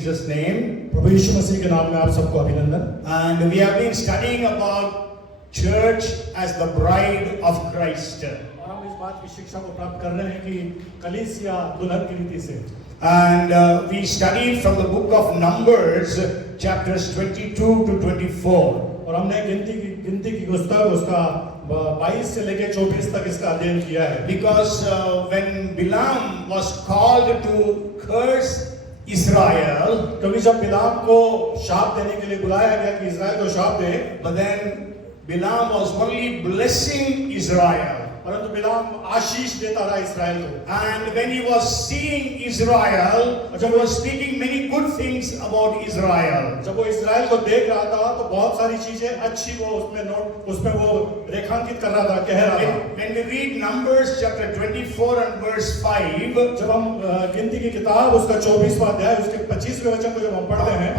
Jesus' name. प्रभु यीशु मसीह के नाम में आप सबको अभिनंदन। And we have been studying about church as the bride of Christ. और हम इस बात की शिक्षा को प्राप्त कर रहे हैं कि कलीसिया दुल्हन की रीति से। And we studied from the book of Numbers, chapters 22 to 24. और हमने गिनती की पुस्तक उसका 22 से लेकर 24 तक इसका अध्ययन किया है। Because when Bilam was called to curse Israel, कभी जब बिलाम को शाप देने के लिए बुलाया गया कि इस्राएल को शाप दे, but then Bilam was only blessing Israel. परंतु बिलाम आशीष देता रहा इस्राएल को। And when he was seeing Israel, he was speaking many good things about Israel. जब वो इस्राएल को देख रहा था तो बहुत सारी चीजें अच्छी वो उसमें वो रेखांकित कर रहा था, कह रहा था। When we read Numbers chapter 24 and verse 5, जब हम गिनती की किताब उसका 24वां अध्याय उसके 25वें वचन को जब हम पढ़ते हैं,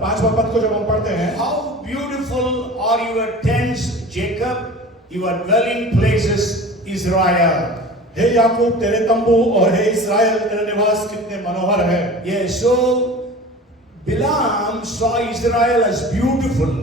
5वां पद को जब हम पढ़ते हैं, how beautiful are your tents, Jacob, your dwelling places, Israel. हे याकूब तेरे तंबू और हे इस्राएल तेरे निवास कितने मनोहर है। Yes, so Bilam saw Israel as beautiful.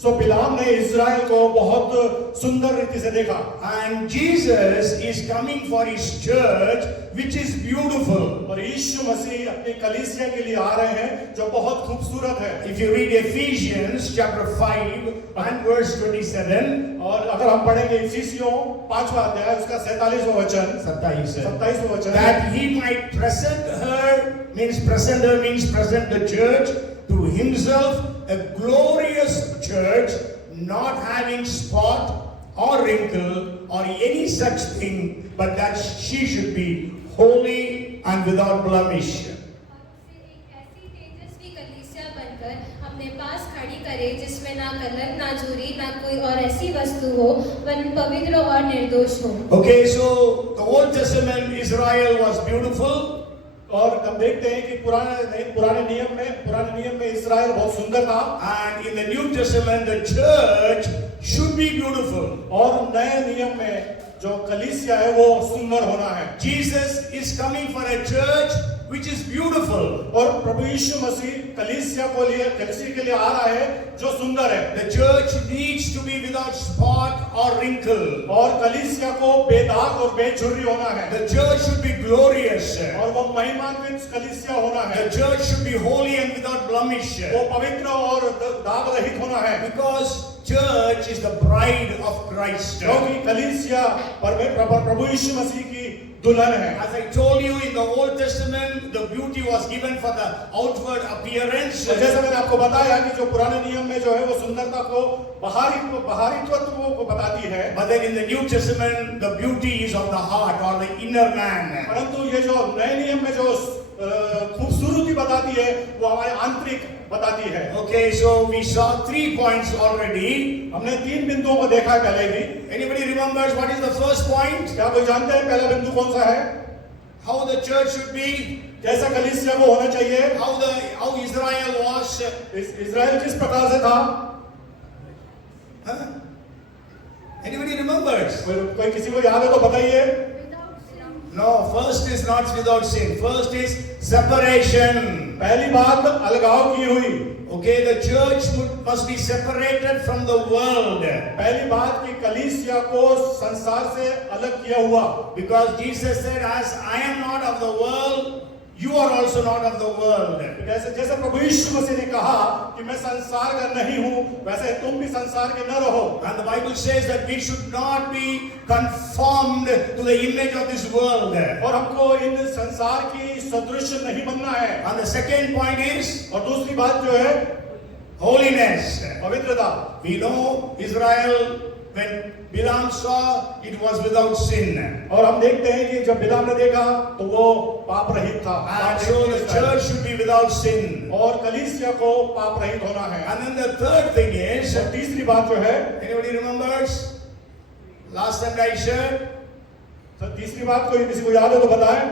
सो बिलाम ने इस्राएल को बहुत सुंदर रीति से देखा। And Jesus is coming for his church, which is beautiful. और यीशु मसीह अपनी कलीसिया के लिए आ रहे हैं जो बहुत खूबसूरत है। If you read Ephesians chapter 5 and verse 27, और अगर हम पढ़ेंगे इफिसियों 5वां अध्याय उसका 47वां वचन, 27वां वचन, that he might present her means present the church to himself, a glorious church, not having spot or wrinkle or any such thing, but that she should be holy and without blemish. ऐसी तेजस्वी कलीसिया बनकर अपने पास खड़ी करे जिसमें ना कलंक ना झुर्री ना कोई और ऐसी वस्तु हो वरन पवित्र और निर्दोष हो। Okay, so the Old Testament Israel was beautiful. और हम देखते हैं कि पुराने नियम में इस्राएल बहुत सुंदर था। And in the New Testament the church should be beautiful. और नए नियम में जो कलीसिया है वो सुंदर होना है। Jesus is coming for a church which is beautiful. और प्रभु यीशु मसीह कलीसिया के लिए आ रहा है जो सुंदर है। The church needs to be without spot or wrinkle. और कलीसिया को बेदाग और बेझुर्री होना है। The church should be glorious. और वो महिमान्वित कलीसिया होना है। The church should be holy and without blemish. वो पवित्र और दाग रहित होना है। Because church is the bride of Christ. क्योंकि कलीसिया प्रभु यीशु मसीह की दुल्हन है। As I told you, in the Old Testament, the beauty was given for the outward appearance. जैसे मैंने आपको बताया कि जो पुराने नियम में जो है वो सुंदरता को बाहरीत्व को बताती है। But then in the New Testament, the beauty is of the heart or the inner man. परंतु ये जो नए नियम में जो खूबसूरती बताती है वो हमारे आंतरिक बताती है। Okay, so we saw 3 points already. हमने 3 बिंदुओं को देखा है पहले भी। Anybody remembers what is the first point? क्या कोई जानते हैं पहला बिंदु कौन सा है? How the church should be, कैसा कलीसिया को होना चाहिए, how Israel was. इस्राएल किस प्रकार से था? Huh? Anybody remembers? कोई किसी को याद है तो बताइए। No, first is not without sin. First is separation. पहली बात अलगाव की हुई। Okay, the church must be separated from the world. पहली बात कि कलीसिया को संसार से अलग किया हुआ। Because Jesus said, as I am not of the world, you are also not of the world. जैसे प्रभु यीशु मसीह ने कहा कि मैं संसार का नहीं हूँ, वैसे तुम भी संसार के न रहो। And the Bible says that we should not be conformed to the image of this world. और हमको इन संसार की सदृश नहीं बनना है। And the second point is, और दूसरी बात जो है holiness. पवित्रता। We know Israel, when Bilam saw, it was without sin. और हम देखते हैं कि जब बिलाम ने देखा तो वो पाप रहित था। And so the church should be without sin. और कलीसिया को पाप रहित होना है। And then the third thing is, और तीसरी बात जो है, anybody remembers? Last time I shared. तो तीसरी बात कोई किसी को याद है तो बताएं।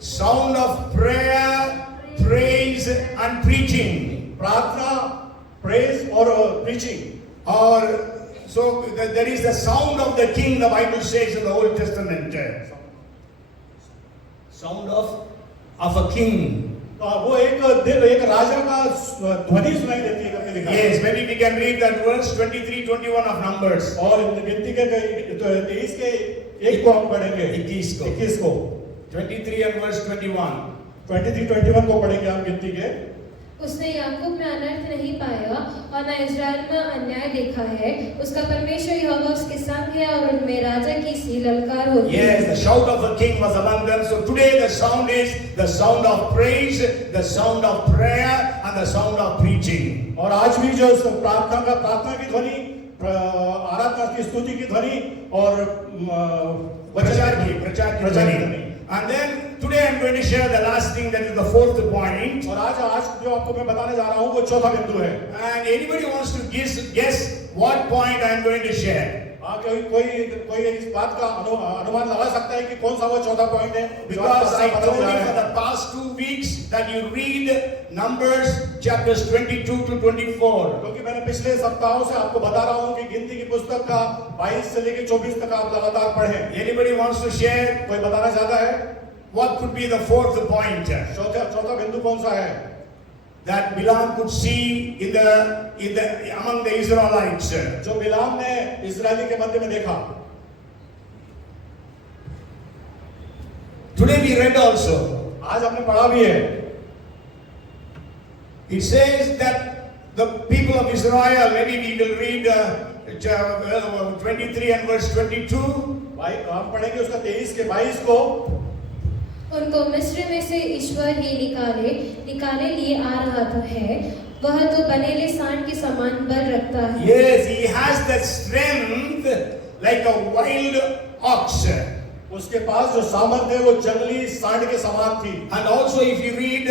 Sound of prayer, praise and preaching. प्रार्थना, praise और preaching। Or so there is the sound of the king, the Bible says in the Old Testament. Sound of a king. वो एक राजा का ध्वनि सुनाई देती है करके लिखा है। Yes, maybe we can read that verse 23, 21 of Numbers. और गिनती के 23 के 1 को हम पढ़ेंगे, 21 को 23 and verse 21. 23-21 को पढ़ेंगे हम गिनती के। उसने याकूब में अनर्थ नहीं पाया और न इज़राइल में अन्याय देखा है। उसका परमेश्वर यहोवा उसके संग है और उनमें राजा की सी ललकार होती है। Yes, the shout of a king was among them. So today the sound is the sound of praise, the sound of prayer, and the sound of preaching. और आज भी जो प्रार्थना की ध्वनि, आराधना की स्तुति की ध्वनि और प्रचार की ध्वनि. And then today I am going to share the last thing, that is the fourth point. और आज जो आपको मैं बताने जा रहा हूँ वो चौथा बिंदु है। And anybody wants to guess what point I am going to share? कोई इस बात का अनुमान लगा सकता है कि कौन सा वो चौथा पॉइंट है? Because I told you for the past 2 weeks that you read Numbers chapters 22 to 24. क्योंकि मैंने पिछले सप्ताहों से आपको बता रहा हूँ कि गिनती की पुस्तक का 22 से लेकर 24 तक आप लगातार पढ़ें। Anybody wants to share? कोई बताना चाहता है? What could be the fourth point? चौथा बिंदु कौन सा है? That Bilam could see in the among the Israelites. जो बिलाम ने इस्राएली के मध्य में देखा। Today we read also. आज हमने पढ़ा भी है। It says that the people of Israel, maybe we will read 23 and verse 22. हम पढ़ेंगे उसका 23 के 22 को। उनको मिस्र में से ईश्वर ही निकाले लिए आ रहा है। वह तो बनेले सांड के समान बल रखता है। Yes, he has the strength like a wild ox. उसके पास जो सामर्थ्य है वो जंगली सांड के समान थी। And also if you read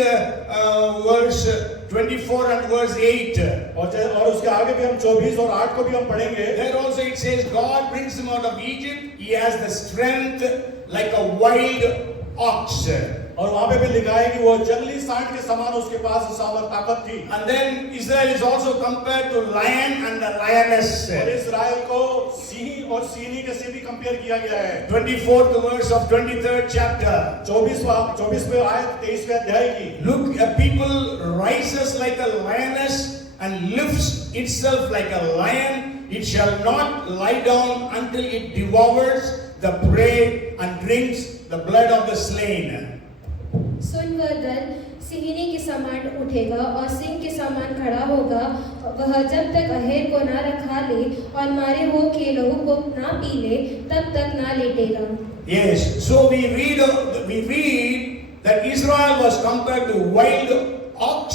verse 24 and verse 8. और उसके आगे भी हम 24 और 8 को भी हम पढ़ेंगे। There also it says God brings him out of Egypt. He has the strength like a wild ox. और वहां पे भी लिखा है कि वो जंगली सांड के समान उसके पास सामर्थ ताकत थी। And then Israel is also compared to lion and the lioness. और इस्राएल को सिंह और सिंही के से भी कंपेयर किया गया है। 24th verse of 23rd chapter. 24वें आयत 23वें अध्याय की। Look, a people rises like a lioness and lifts itself like a lion. It shall not lie down until it devours the prey and drinks the blood of the slain. सुन वह दल सिंहनी के समान उठेगा और सिंह के समान खड़ा होगा। वह जब तक अहेर को ना रखा ले और मारे हो के लहू को ना पी ले तब तक ना लेटेगा। Yes, so we read that Israel was compared to wild ox,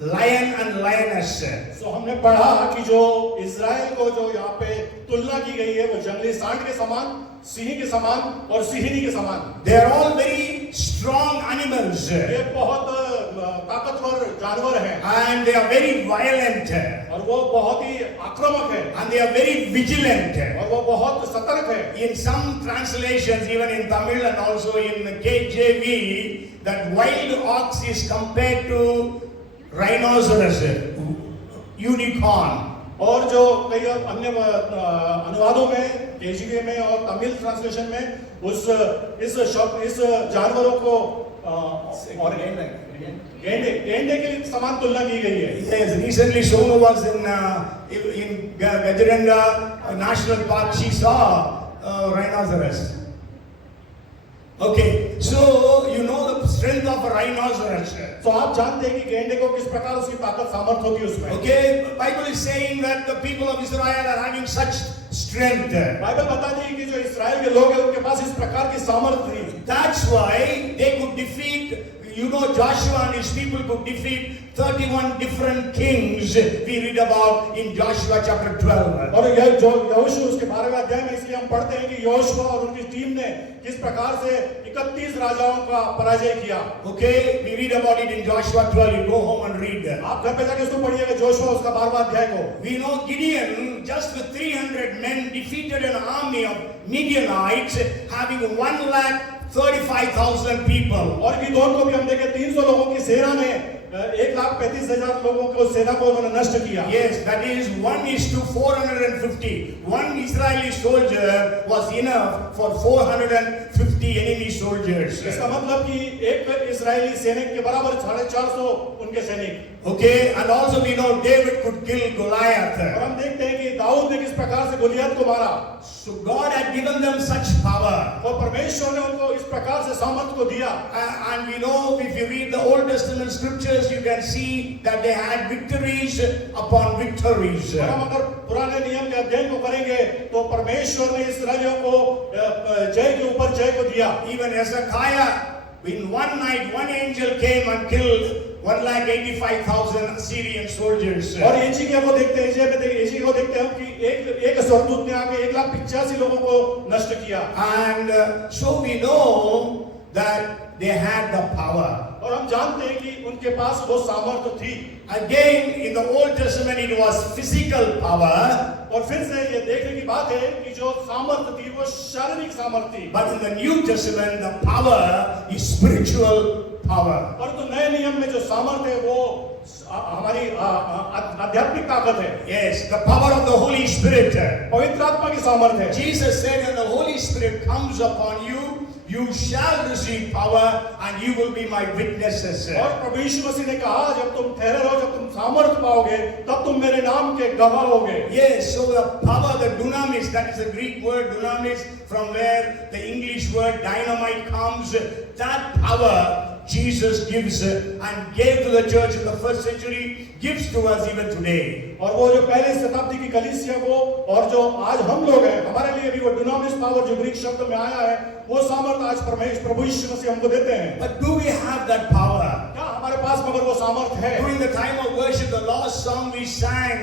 lion and lioness. So हमने पढ़ा कि जो इस्राएल को जो यहाँ पे तुलना की गई है वो जंगली सांड के समान, सिंह के समान और सिंहनी के समान। They are all very strong animals. ये बहुत ताकतवर जानवर हैं। And they are very violent. और वो बहुत ही आक्रामक है। And they are very vigilant. और वो बहुत सतर्क है। In some translations, even in Tamil and also in KJV, that wild ox is compared to rhinoceros, unicorn. और जो कई अन्य अनुवादों में केजीवी में और तमिल ट्रांसलेशन में इस जानवरों को और गेंडे के समान तुलना की गई है। Yes, recently Sonu was in Gajiranga National Park. She saw rhinoceros. Okay, so you know the strength of a rhinoceros. तो आप जानते हैं कि गेंडे को किस प्रकार उसकी ताकत सामर्थ होती है उसमें। Okay, Bible is saying that the people of Israel are having such strength. Bible बताती है कि जो इस्राएल के लोग हैं उनके पास इस प्रकार की सामर्थ थी। That's why they could defeat, you know, Joshua and his people could defeat 31 different kings we read about in Joshua chapter 12. और यह जो यहोशू उसके 12वें अध्याय में इसलिए हम पढ़ते हैं कि यहोशू और उनकी टीम ने किस प्रकार से 31 राजाओं का पराजय किया। Okay, we read about it in Joshua 12. You go home and read that. आप घर पे जाके उसको पढ़िएगा जोशुआ उसका 12वां अध्याय को। We know Gideon just with 300 men defeated an army of Midianites having 1,35,000 people. और गिदोन को भी हम देखें 300 लोगों की सेना में 1,35,000 लोगों को सेना को उन्होंने नष्ट किया। Yes, that is 1:450. One Israeli soldier was enough for 450 450 enemy soldiers. इसका मतलब कि एक इस्राएली सैनिक के बराबर 450 उनके सैनिक। Okay, and also we know David could kill और Goliath. हम देखते हैं कि दाऊद ने किस प्रकार से गोलियत को मारा, So God had given them such power. और परमेश्वर ने उनको इस प्रकार से सामर्थ को दिया। And we know if you read the Old Testament scriptures, you can see that they had victories upon victories. और हम अगर पुराने नियम के अध्ययन को करेंगे तो परमेश्वर ने इस्राएलियों को जय के ऊपर जय को दिया। Even Hezekiah, in one night, one angel came and killed 185,000 Syrian soldiers. और एजिकिया को देखते हैं, एजिकिया को देखते हैं कि एक स्वर्गदूत ने आके 185 लोगों को नष्ट किया। And so we know that they had the power. और हम जानते हैं कि उनके पास वो सामर्थ्य थी। Again, in the Old Testament, it was physical power. और फिर से ये देखने की बात है कि जो सामर्थ्य थी वो शारीरिक सामर्थ्य थी। But in the New Testament, the power is spiritual power. परंतु नए नियम में जो सामर्थ्य है वो हमारी आध्यात्मिक ताकत है। Yes, the power of the Holy Spirit. पवित्र आत्मा की सामर्थ्य है। Jesus said, when the Holy Spirit comes upon you, you shall receive power and you will be my witnesses. और प्रभु यीशु मसीह ने कहा, जब तुम ठहरे रहो, जब तुम सामर्थ पाओगे, तब तुम मेरे नाम के गवाह होगे। Yes, so the power, the dunamis, that is the Greek word dunamis, from where the English word dynamite comes. That power Jesus gives and gave to the church in the first century, gives to us even today. और वो जो पहले शताब्दी की कलीसिया को और जो आज हम लोग हैं, हमारे लिए भी वो डुनामिस पावर जो ग्रीक शब्द में आया है, वो सामर्थ आज प्रभु यीशु मसीह हमको देते हैं। But do we have that power? क्या हमारे पास मगर वो सामर्थ है? During the time of worship, the last song we sang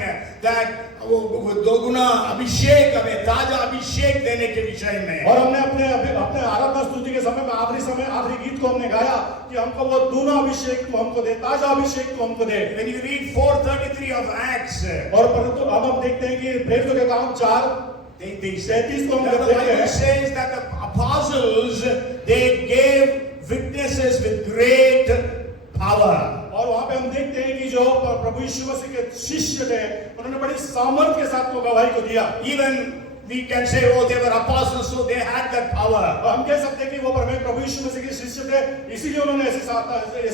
that दोगुना अभिषेक, हमें ताजा अभिषेक देने के विषय में। और हमने अपने आराधना स्तुति के समय में आखिरी गीत को हमने गाया कि हमको वो दूना अभिषेक तू हमको दे, ताजा अभिषेक तू हमको दे। When you read 4:33 of Acts, और परंतु अब हम देखते हैं कि प्रेरितों के काम 4:33 को हम the देखते Bible हैं। says that the apostles, they gave witnesses with great power. और वहां पे हम देखते हैं कि जो प्रभु यीशु मसीह के शिष्य थे, उन्होंने बड़ी सामर्थ्य के साथ को गवाही को दिया। Even we can say, oh, they were apostles, so they had that power. और हम कह सकते हैं कि वो प्रभु यीशु मसीह के शिष्य थे, इसीलिए उन्होंने ऐसी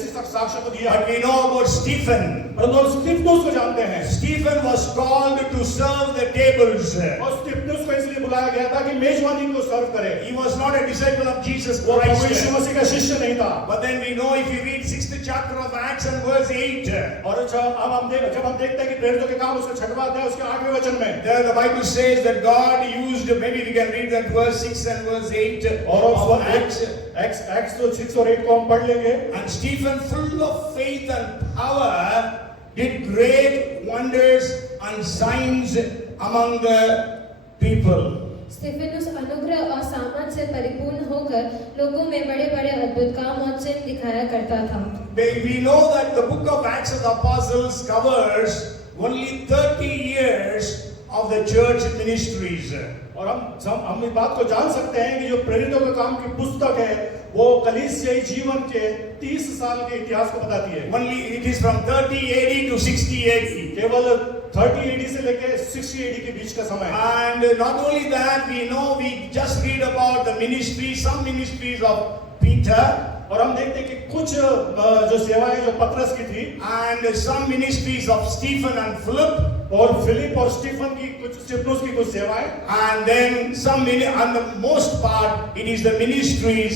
साक्ष्य को दिया। But we know about Stephen. परंतु हम स्तिफनुस को जानते हैं। Stephen was called to serve the tables. और स्तिफनुस को इसलिए बुलाया गया था कि मेजबानी को सर्व करे। He was not a disciple of Jesus वो प्रभु यीशु Christ. मसीह का शिष्य नहीं था। But then we know, if you read 6th chapter of Acts and verse 8, और जब हम देखते हैं कि प्रेरितों के काम उसका 6वां अध्याय उसके 8वें वचन में, there the Bible says that God used, maybe we can read that verse 6 and verse 8 और of Acts. Acts 6 और 8 को हम पढ़ लेंगे। And Stephen, full of faith and power, did great wonders and signs among the people. स्तिफनुस अनुग्रह और सामर्थ से परिपूर्ण होकर लोगों में बड़े-बड़े अद्भुत काम और चिन्ह दिखाया करता था। We know that the book of Acts of the Apostles covers only 30 years of the church ministries. और हम इस बात को जान सकते हैं कि जो प्रेरितों के काम की पुस्तक है वो कलीसियाई जीवन के 30 साल के इतिहास को बताती है। Only it is from 30 AD to 60 AD. केवल 30 AD से लेके 60 AD के बीच का समय। And not only that, we know, we just read about the ministry, some ministries of Peter, और हम देखते हैं कि कुछ जो सेवाएं जो पतरस की थी, and some ministries of Stephen and Philip, और फिलिप और स्टीफन की स्तिफनुस की कुछ सेवाएं, and then and the most part it is the ministries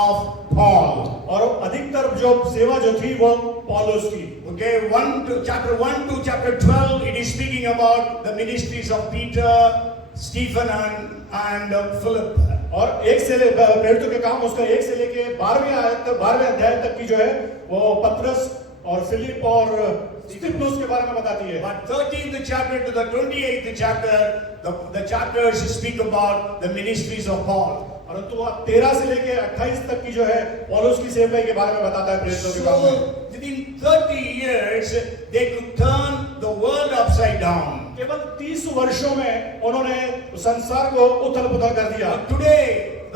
of Paul. और अधिकतर जो सेवा जो थी वो पौलुस की। Okay, chapter 1 to chapter 12, it is speaking about the ministries of Peter, Stephen and Philip. और प्रेरितों के काम उसका 1 से लेके 12वें अध्याय तक की जो है वो पतरस और फिलिप और स्तिफनुस के बारे में बताती है। But 13th chapter to the 28th chapter, the chapters speak about the ministries of Paul. परंतु 13 से लेके 28 तक की जो है पौलुस की सेवा के बारे में बताता है प्रेरितों के काम में। So within 30 years they could turn the world upside down. केवल 30 वर्षों में उन्होंने संसार को उथल-पुथल कर दिया। Today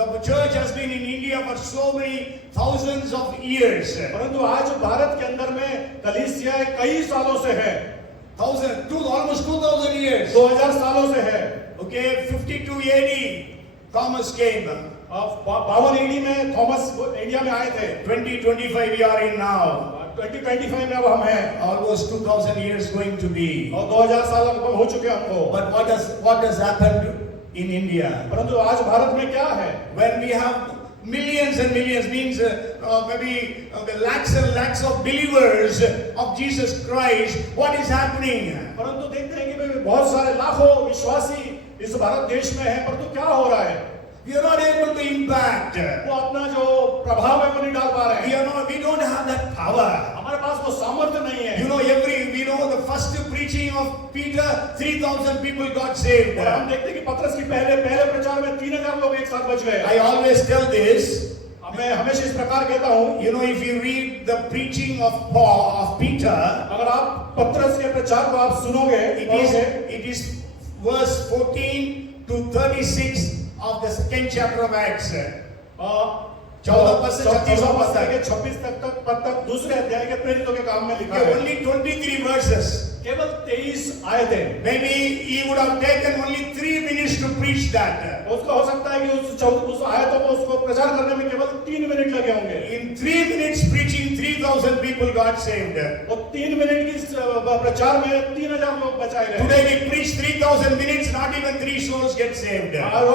the church has been in India for so many thousands of years. परंतु आज भारत के अंदर में कलीसिया कई सालों से है। Almost 2000 years. 2000 सालों से है। Okay, 52 AD, Thomas came. 52 AD में थॉमस इंडिया में आए थे। 2025 we are in now. 2025 में अब हम हैं Almost 2000 years going to be. और 2000 साल लगभग हो चुके हमको। But what has happened in India? परंतु आज भारत में क्या है? When we have millions and millions, means maybe the lakhs and lakhs of believers of Jesus Christ, what is happening? परंतु देखते हैं कि भाई बहुत सारे लाखों विश्वासी इस भारत देश में हैं, परंतु क्या हो रहा है? We are not able to impact. वो अपना जो प्रभाव है वो नहीं डाल पा रहे हैं। We don't have that power. हमारे पास वो सामर्थ्य नहीं है। We know the first preaching of Peter, 3,000 people got saved. और हम देखते हैं कि पतरस की पहले प्रचार में 3000 लोग एक साथ बच गए। I always tell this. मैं हमेशा इस प्रकार कहता हूँ। If you read the preaching of Peter, अगर आप पतरस के प्रचार को आप सुनोगे, it is verse 14 to 36 of the second chapter of Acts. 14 से 26 तक दूसरे अध्याय के प्रेरितों के काम में लिखा है। Only 23 verses. केवल 23 आए थे। Maybe he would have taken only 3 minutes to preach that. उसको हो सकता है कि उस आयतों को उसको प्रचार करने में केवल 3 मिनट लगे होंगे। In 3 minutes preaching, 3,000 people got saved. वो 3 मिनट की प्रचार में 3000 लोग बचाए गए। Today we preach 3,000 minutes, not even 3 souls get saved. और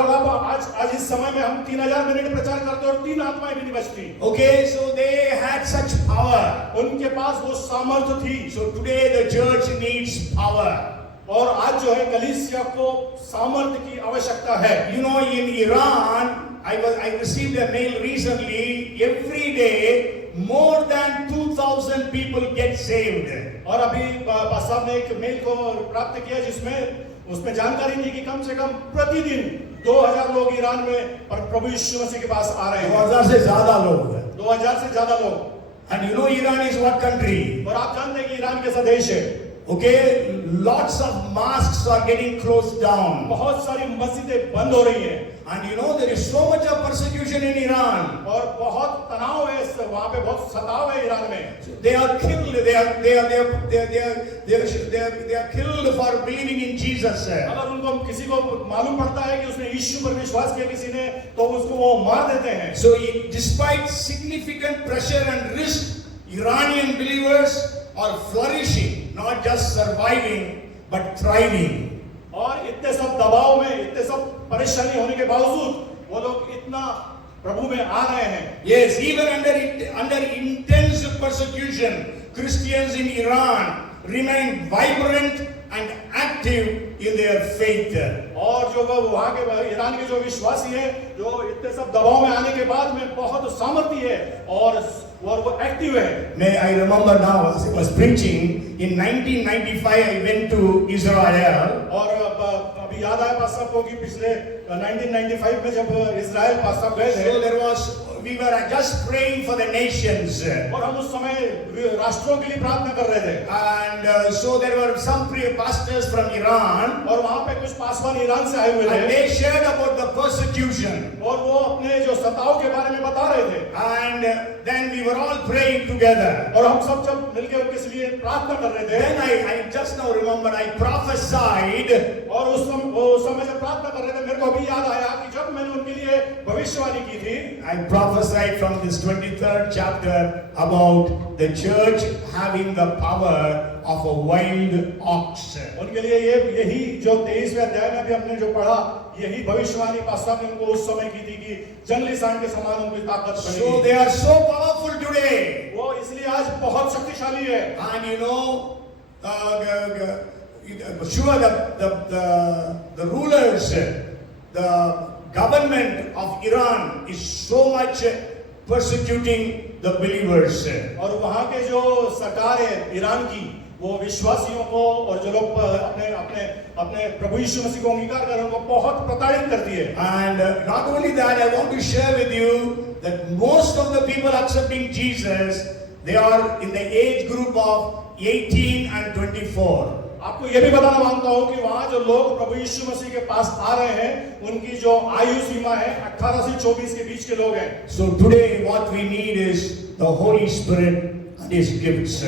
आज इस समय में हम 3000 मिनट प्रचार करते और 3 आत्माएं भी नहीं बचती। Okay, so they had such power. उनके पास वो सामर्थ्य थी। So today the church needs power. और आज जो है कलीसिया को सामर्थ्य की आवश्यकता है। In Iran, I received a mail recently. Every day, more than 2,000 people get saved. और अभी साहब ने एक मेल को प्राप्त किया जिसमें उसमें जानकारी दी कि कम से कम प्रतिदिन 2000 लोग ईरान में प्रभु यीशु मसीह के पास आ रहे हैं। 2000 से ज्यादा लोग। 2000 से ज्यादा लोग। And Iran is what country? और आप जानते हैं कि ईरान कैसा देश है। Okay, lots of mosques are getting closed down. बहुत सारी मस्जिदें बंद हो रही हैं। And there is so much of persecution in Iran. और बहुत तनाव है वहाँ पे, बहुत सताव है ईरान में। They are killed. They are killed for believing in Jesus. अगर उनको किसी को मालूम पड़ता है कि उसने यीशु पर विश्वास किया किसी ने, तो उसको वो मार देते हैं। So, despite significant pressure and risk, Iranian believers are flourishing, not just surviving, but thriving. और इतने सब दबाव में, इतने सब परेशानी होने के बावजूद वो लोग इतना प्रभु में आ रहे हैं। Yes, even under intense persecution, Christians in Iran remain vibrant and active in their faith. और जो वहाँ के ईरान के जो विश्वासी हैं, जो इतने सब दबाव में आने के बाद में बहुत सामर्थ्य है और वो एक्टिव है। May I remember now, as I was preaching in 1995, I went to Israel. और अभी याद आया पास सबको कि पिछले 1995 में जब इजराइल पास सब गए थे। So we were just praying for the nations. और हम उस समय राष्ट्रों के लिए प्रार्थना कर रहे थे। And so there were some pastors from Iran. और वहाँ पे कुछ पासवान ईरान से आए हुए थे। And they shared about the persecution. और वो अपने जो सताव के बारे में बता रहे थे। And then we were all praying together. और हम सब जब मिलकर उनके लिए प्रार्थना कर रहे थे। Then I just now remember I prophesied. और उस समय जब प्रार्थना कर रहे थे, मेरे को अभी याद आया कि जब मैंने उनके लिए भविष्यवाणी की थी। I prophesied from this 23rd chapter about the church having the power of a wild ox. उनके लिए यही जो 23वें अध्याय में भी हमने जो पढ़ा, यही भविष्यवाणी पास्टर ने उनको उस समय की थी कि जंगली सांड के समान उनकी ताकत बढ़ेगी। So they are so powerful today. वो इसलिए आज बहुत शक्तिशाली है। And sure the rulers, the government of Iran is so much persecuting the believers. और वहाँ के जो सरकार है ईरान की, वो विश्वासियों को और जो लोग अपने प्रभु यीशु मसीह को अंगीकार कर रहे हैं, उनको बहुत प्रताड़ित करती है। And not only that, I want to share with you that most of the people accepting Jesus, they are in the age group of 18 and 24. आपको ये भी बताना मांगता हूँ कि वहाँ जो लोग प्रभु यीशु मसीह के पास आ रहे हैं, उनकी जो आयु सीमा है 18 से 24 के बीच के लोग हैं। So today what we need is the Holy Spirit and His gifts.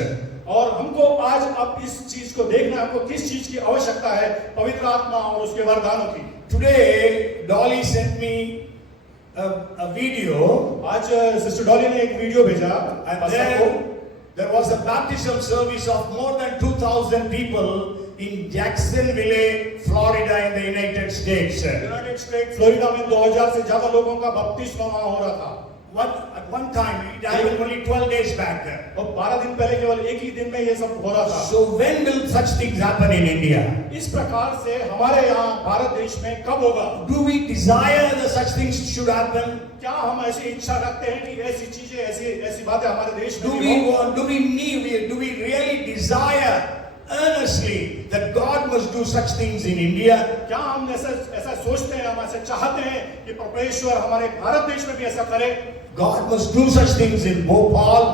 और हमको आज अब इस चीज को देखना, हमको किस चीज की आवश्यकता है, पवित्र आत्मा और उसके वरदानों की। Today Dolly sent me a video, आज सिस्टर डॉली ने एक वीडियो भेजा and पास्टर को। there was a baptism service of more than 2,000 people in Jacksonville, Florida, in the United States. United state Florida में 2000 से ज्यादा लोगों का बपतिस्मा वहां हो रहा था। At one time, it happened only 12 days back. और 12 दिन पहले केवल एक ही दिन में ये सब हो रहा था। So when will such things happen in India? इस प्रकार से हमारे यहाँ भारत देश में कब होगा? Do we desire that such things should happen? क्या हम ऐसी इच्छा रखते हैं कि ऐसी चीजें ऐसी बातें हमारे देश Do में we हो? want, do we really desire earnestly that God must do such things in India? क्या हम ऐसा सोचते हैं, हम ऐसा चाहते हैं कि परमेश्वर हमारे भारत देश में भी ऐसा करे? God must do such things in Bhopal.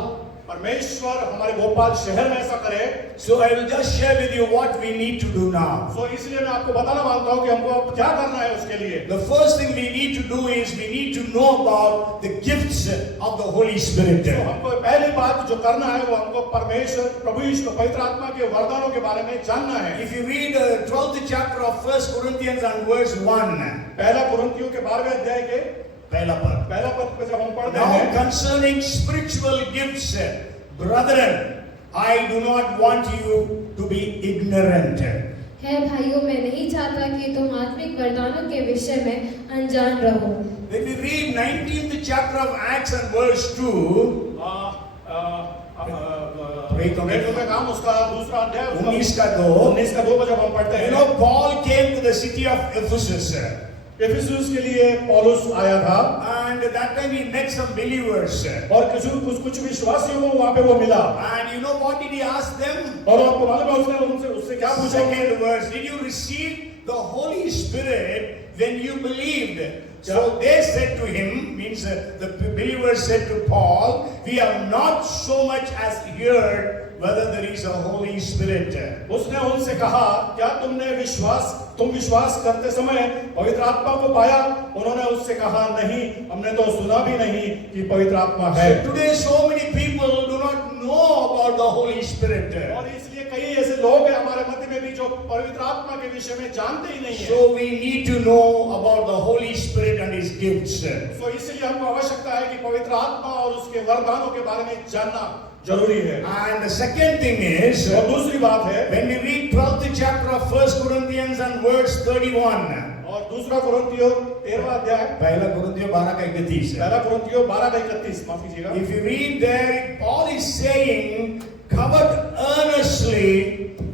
परमेश्वर हमारे भोपाल शहर में ऐसा करे। So I will just share with you what we need to do now. तो इसलिए मैं आपको बताना मांगता हूँ कि हमको अब क्या करना है उसके लिए। The first thing we need to do is we need to know about the gifts of the Holy Spirit. तो हमको पहली बात जो करना है वो हमको परमेश्वर प्रभु यीशु पवित्र आत्मा के वरदानों के बारे में जानना है। If you read 12th chapter of 1 Corinthians and verse 1, पहला कुरिन्थियों के 12वें अध्याय के पहला पद पे जब हम पढ़ते Now हैं, concerning spiritual gifts, brethren, I do not want you to be ignorant. है भाइयों, मैं नहीं चाहता कि तुम आत्मिक वरदानों के विषय में अनजान रहो। When we read 19th chapter of Acts and verse 2, प्रेरितों का काम उसका दूसरा अध्याय 19 का 2, 19 का 2 को जब हम पढ़ते you हैं, know, Paul came to the city of Ephesus. Ephesus के लिए पौलुस आया था And that time he met some believers. और कुछ विश्वासियों को वहां पे वो मिला। And you know what did he ask them? और आपको मालूम है उससे क्या पूछा? Second verse, did you receive the Holy Spirit when you believed? So they said to him, means the believers said to Paul, we have not so much as heard whether there is a Holy Spirit. उसने उनसे कहा, क्या तुम विश्वास करते समय पवित्र आत्मा को पाया? उन्होंने उससे कहा, नहीं, हमने तो सुना भी नहीं कि पवित्र आत्मा है। So today so many people do not know about the Holy Spirit. और इसलिए कई ऐसे लोग हैं हमारे मध्य में भी जो पवित्र आत्मा के विषय में जानते ही नहीं है। So we need to know about the Holy Spirit and His gifts. तो इसलिए हमको आवश्यकता है कि पवित्र आत्मा और उसके वरदानों के बारे में जानना जरूरी है। And the second thing is, और दूसरी बात है, when we read 12th chapter of 1 Corinthians and verse 31, और दूसरा कुरिन्थियों 13वां अध्याय, पहला कुरिन्थियों 12:31, पहला कुरिन्थियों 12:31, माफ कीजिएगा। if you read there, Paul is saying, covet earnestly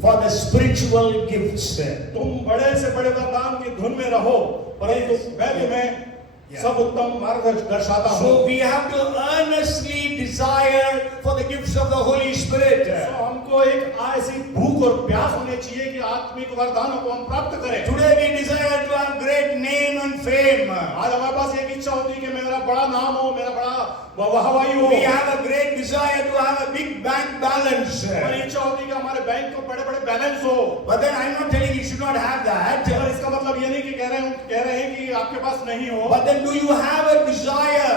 for the spiritual gifts. तुम बड़े से बड़े वरदान की धुन में रहो, परंतु मैं तुम्हें सब उत्तम मार्ग दर्शाता हूँ। So we have to earnestly desire for the gifts of the Holy Spirit. तो हमको एक ऐसी भूख और प्यास होनी चाहिए कि आत्मिक वरदानों को हम प्राप्त करें। Today we desire to have great name and fame. आज हमारे पास एक इच्छा होती है कि मेरा बड़ा नाम हो, मेरा बड़ा वाहवाही हो। We have a great desire to have a big bank balance. हमारी इच्छा होती है कि हमारे बैंक को बड़े-बड़े बैलेंस हो। But then I'm not telling you should not have that. पर इसका मतलब ये नहीं कि कह रहे हैं कि आपके पास नहीं हो। But then do you have a desire,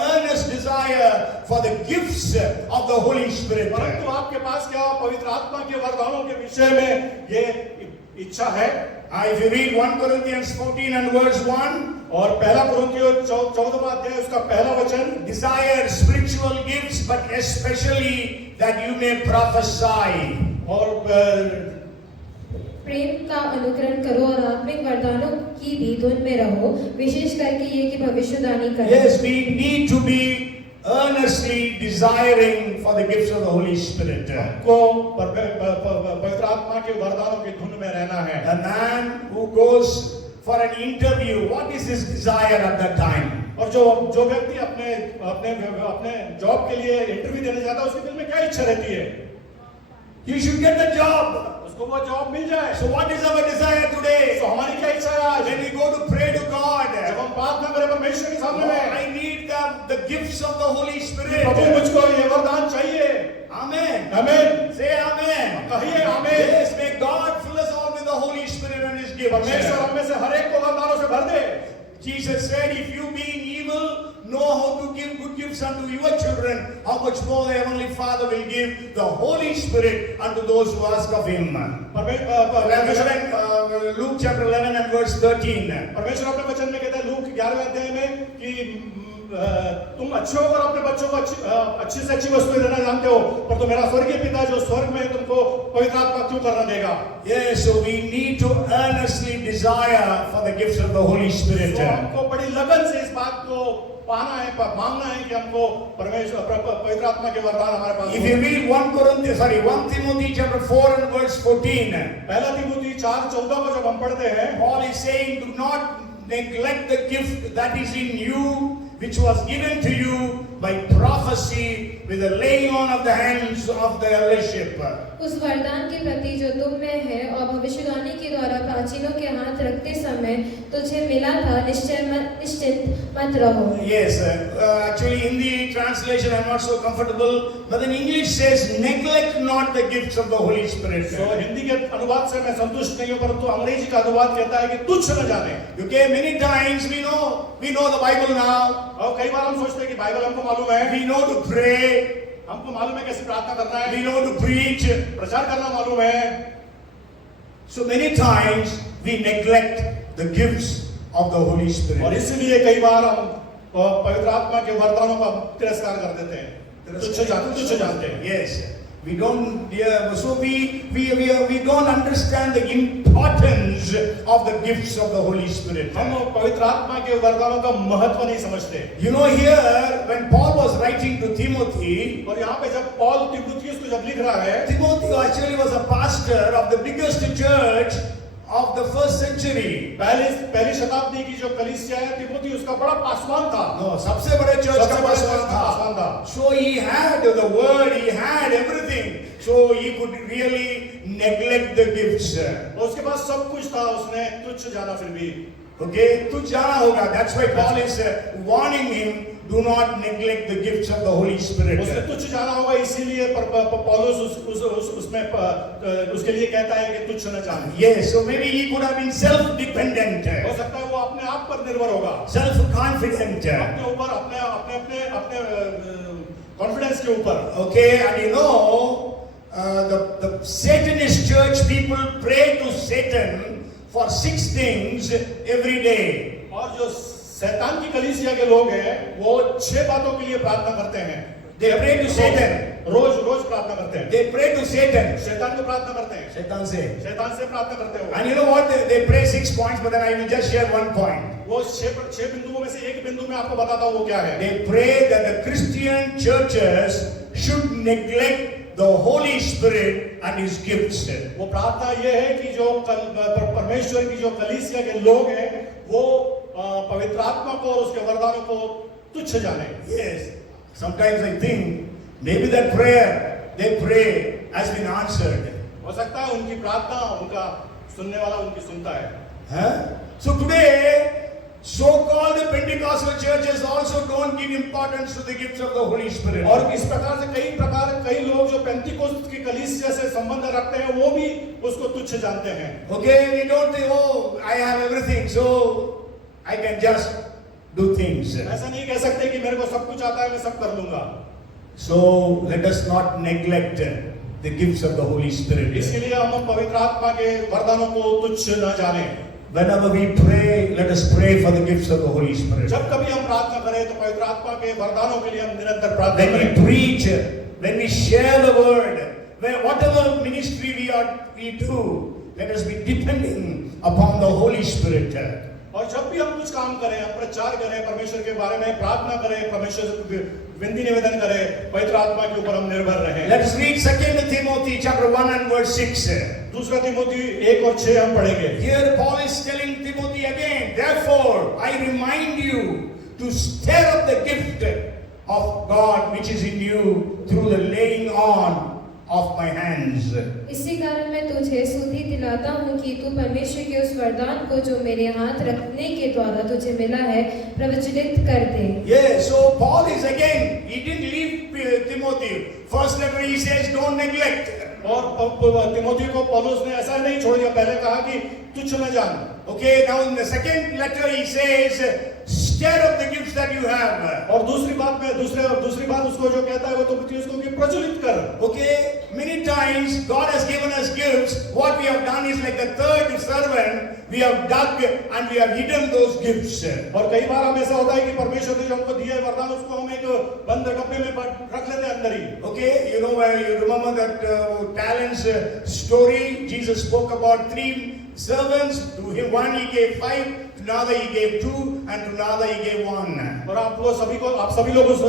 earnest desire for the gifts of the Holy Spirit? परंतु आपके पास क्या पवित्र आत्मा के वरदानों के विषय में ये इच्छा है? If you read 1 Corinthians 14 and verse 1, और पहला कुरिन्थियों 14वां अध्याय उसका पहला वचन, desire spiritual gifts, but especially that you may prophesy. और प्रेम का अनुकरण करो और आत्मिक वरदानों की भी धुन में रहो, विशेष करके ये कि भविष्यवाणी करो। Yes, we need to be earnestly desiring for the gifts of the Holy Spirit. को पवित्र आत्मा के वरदानों की धुन में रहना है। A man who goes for an interview, what is his desire at that time? और जो व्यक्ति अपने जॉब के लिए इंटरव्यू देने जाता है, उसके दिल में क्या इच्छा रहती है? You should get the job. उसको वो जॉब मिल जाए। So what is our desire today? तो हमारी क्या इच्छा है आज? When we go to pray to God, जब हम प्रार्थना करें परमेश्वर के सामने में, I need the gifts of the Holy Spirit. प्रभु मुझको ये वरदान चाहिए। Amen. आमीन। Say amen. कहिए आमीन। Yes, may God fill us all with the Holy Spirit and His gifts. परमेश्वर हम में से हर एक को वरदानों से भर दे। Jesus said, if you being evil know how to give good gifts unto your children, how much more the Heavenly Father will give the Holy Spirit unto those who ask of Him. Luke chapter 11 and verse 13. परमेश्वर अपने वचन में कहता है, लूक 11वें अध्याय में कि तुम अच्छे होकर अपने बच्चों को अच्छी से अच्छी वस्तुएं देना जानते हो, पर तो मेरा स्वर्गीय पिता जो स्वर्ग में है तुमको पवित्र आत्मा क्यों करना देगा? Yes, so we need to earnestly desire for the gifts of the Holy Spirit. तो हमको बड़ी लगन से इस बात को पाना है, मांगना है कि हमको परमेश्वर पवित्र आत्मा के वरदान हमारे पास If you read 1 Timothy chapter 4 and verse 14, पहला तिमोथी 4:14 को जब हम पढ़ते हैं, Paul is saying, do not neglect the gift that is in you, which was given to you by prophecy with the laying on of the hands of the eldership. उस वरदान के प्रति जो तुम में है और भविष्यवाणी के द्वारा प्राचीनों के हाथ रखते समय तुझे मिला था, निश्चिंत मत रहो. Yes, actually Hindi translation I'm not so comfortable, but then English says neglect not the gifts of the Holy Spirit. So Hindi के अनुवाद से मैं संतुष्ट नहीं हूँ, परंतु अंग्रेजी का अनुवाद कहता है कि तुच्छ न जाने. Okay, many times we know the Bible now. और कई बार हम सोचते हैं कि बाइबल हमको मालूम है, We know to pray. हमको मालूम है कैसे प्रार्थना करना है, We know to preach. प्रचार करना मालूम है. So many times we neglect the gifts of the Holy और Spirit. इसलिए कई बार हम पवित्र आत्मा के वरदानों का तिरस्कार कर देते हैं, तुच्छ जानते हैं. Yes, we don't. Yeah, so we don't understand the importance of the gifts of the Holy Spirit. हम पवित्र आत्मा के वरदानों का महत्व नहीं समझते. You know, here when Paul was writing to Timothy, और यहाँ पे जब पॉल तिमुथियुस को जब लिख रहा है, Timothy actually was a pastor of the biggest church of the first century. पहली शताब्दी की जो कलीसिया है, तिमुथी उसका बड़ा पासवान था. No, सबसे बड़े church का पासवान पासवान था. So he had the word, he had everything. So he could really neglect the gifts. उसके पास सब कुछ था, उसने तुच्छ जाना फिर भी. Okay, tu jana hoga. That's why Paul is warning him, do not neglect the gifts of the Holy Spirit. उसने तुच्छ जाना होगा, इसीलिए पौलुस उसमें उसके लिए कहता है कि तुच्छ न जाने. Yes, so maybe he could have been self-dependent, हो सकता है वो अपने आप पर निर्भर होगा, self-confident. अपने ऊपर, अपने कॉन्फिडेंस के ऊपर. Okay, and you know, the Satanist church people pray to Satan for 6 things every day. और जो शैतान की कलीसिया के लोग हैं, वो 6 बातों के लिए प्रार्थना करते हैं. They pray to Satan. रोज प्रार्थना करते हैं. They pray to Satan. शैतान को प्रार्थना करते हैं. Satan say. शैतान से प्रार्थना करते हो. And you know what? They pray 6 points, but then I will just share 1 point. वो 6 बिंदुओं में से एक बिंदु में आपको बताता हूँ वो क्या है. They pray that the Christian churches should neglect the Holy Spirit and His gifts. वो प्रार्थना ये है कि जो परमेश्वर की जो कलीसिया के लोग हैं, वो पवित्र आत्मा को और उसके वरदानों को तुच्छ जाने. Yes. Sometimes I think maybe that prayer they pray has been answered. हो सकता है उनकी प्रार्थना उनका सुनने वाला उनकी सुनता है. Huh? So today, so-called Pentecostal churches also don't give importance to the gifts of the Holy Spirit. और इस प्रकार से कई लोग जो पेंटिकोस्ट की कलीसिया से संबंध रखते हैं, वो भी उसको तुच्छ जानते हैं. Okay, we don't think, oh, I have everything, so I can just do things. ऐसा नहीं कह सकते कि मेरे को सब कुछ आता है, मैं सब कर लूंगा. So let us not neglect the gifts of the Holy Spirit. इसलिए हम पवित्र आत्मा के वरदानों को तुच्छ न जाने. Whenever we pray, let us pray for the gifts of the Holy Spirit. जब कभी हम प्रार्थना करें तो पवित्र आत्मा के वरदानों के लिए हम निरंतर प्रार्थना When करें. we preach, when we share the word, whatever ministry we do, let us be depending upon the Holy Spirit. और जब भी हम कुछ काम करें, हम प्रचार करें, परमेश्वर के बारे में प्रार्थना करें, परमेश्वर से विनती निवेदन करें, पवित्र आत्मा के ऊपर हम निर्भर रहें. Let us read 2 Timothy chapter 1 and verse 6. दूसरा तिमोथी 1 और 6 हम पढ़ेंगे. Here Paul is telling Timothy again, therefore I remind you to stir up the gift of God which is in you through the laying on of my hands. इसी कारण मैं तुझे सुधि दिलाता हूँ कि तू परमेश्वर के उस वरदान को जो मेरे हाथ रखने के द्वारा तुझे मिला है प्रज्वलित कर दे. Yes, so Paul is again, he didn't leave Timothy. First letter he says, don't neglect. और तिमोथी को पौलुस ने ऐसा नहीं छोड़ दिया, पहले कहा कि तुच्छ न जान. Okay, now in the second letter he says, stir up the gifts that you you have. और दूसरी बात उसको जो कहता है वो तुम उसको कि प्रज्वलित कर. Okay, many times God has given us gifts. What we have done is like the third servant, we have dug and we have hidden those gifts. और कई बार हम ऐसा होता है कि परमेश्वर ने जो हमको दिया है वरदान उसको हम एक बंद डब्बे में रख लेते हैं अंदर ही. Okay, you remember that talents story. Jesus spoke about 3 servants. To him one he gave 5, to another he gave 2, and to another he gave 1. और आप सभी लोग उस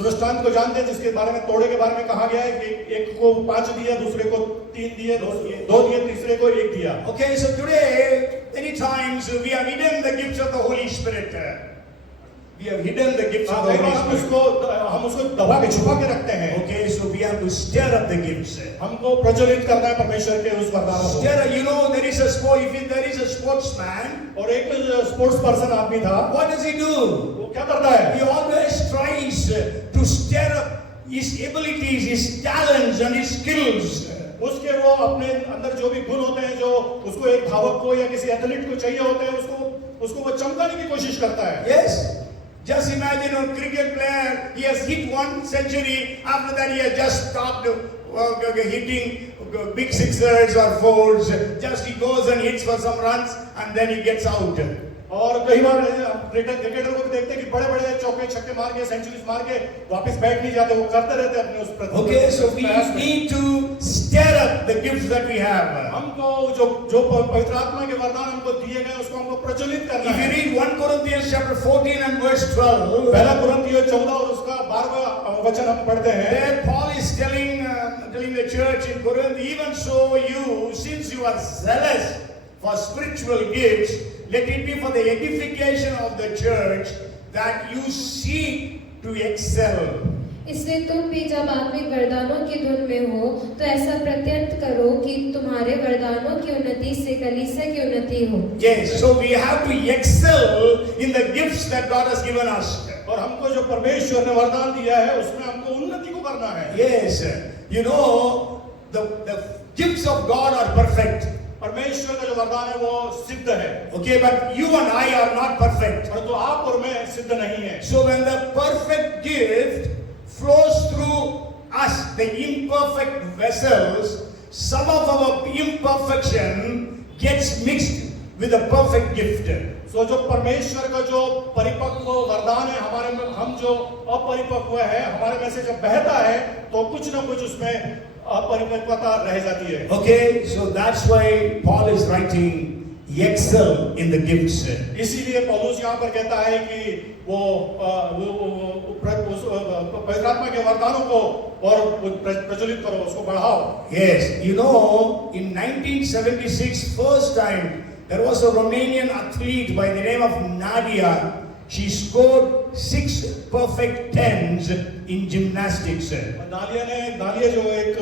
दृष्टांत को जानते हैं जिसके बारे में तोड़े के बारे में कहा गया है कि एक को 5 दिया, दूसरे को 3 दिए, 2 दिए, तीसरे को 1 दिया. Okay, so today many times we have hidden the gifts of the Holy Spirit. We have hidden the gifts of the Holy Spirit. हम उसको दबा के छुपा के रखते हैं. Okay, so we have to stir up the gifts. हमको प्रज्वलित करना है परमेश्वर के उस वरदानों को. Stir, there is a sport. If there is a sportsman, और एक स्पोर्ट्स पर्सन आदमी था. what does he do? वो क्या करता है? He always tries to stir up his abilities, his talents, and his skills. उसके वो अपने अंदर जो भी गुण होते हैं जो उसको एक धावक को या किसी एथलीट को चाहिए होते हैं उसको वो चमकाने की कोशिश करता है. Yes. Just imagine a cricket player, he has hit 1 century, after that he has just stopped hitting big sixers or fours, just he goes and hits for some runs and then he gets out. और कई बार क्रिकेटर को देखते हैं कि बड़े-बड़े चौके छक्के मार के सेंचुरीज मार के वापस बैठ नहीं जाते, वो करते रहते हैं अपने उस प्रति. Okay, so we need to stir up the gifts that we have. हमको जो पवित्र आत्मा के वरदान हमको दिए गए उसको हमको प्रज्वलित करना है. If you read 1 Corinthians chapter 14 and verse 12, पहला कुरिन्थियों 14 और उसका 12वां वचन हम पढ़ते हैं. there Paul is telling the church in Corinth, even so you, since you are zealous for spiritual gifts, let it be for the edification of the church that you seek to excel. इसलिए तुम भी जब आत्मिक वरदानों की धुन में हो तो ऐसा प्रत्यंत करो कि तुम्हारे वरदानों की उन्नति से कलीसिया की उन्नति हो. Yes, so we have to excel in the gifts that God has given us. और हमको जो परमेश्वर ने वरदान दिया है उसमें हमको उन्नति को करना है. Yes, the gifts of God are perfect. परमेश्वर का जो वरदान है वो सिद्ध है. Okay, but you and I are not perfect. परंतु आप और मैं सिद्ध नहीं है. So when the perfect gift flows through us, the imperfect vessels, some of our imperfection gets mixed with the perfect gift. So जो परमेश्वर का जो परिपक्व वरदान है हमारे में, हम जो अपरिपक्व है हमारे में से जब बहता है तो कुछ ना कुछ उसमें अपरिपक्वता रह जाती है. Okay, so that's why Paul is writing, excel in the gifts. इसीलिए पौलुस यहाँ पर कहता है कि वो पवित्र आत्मा के वरदानों को और प्रज्वलित करो, उसको बढ़ाओ. Yes, in 1976, first time there was a Romanian athlete by the name of Nadia. She scored 6 perfect 10s in gymnastics. नालिया जो एक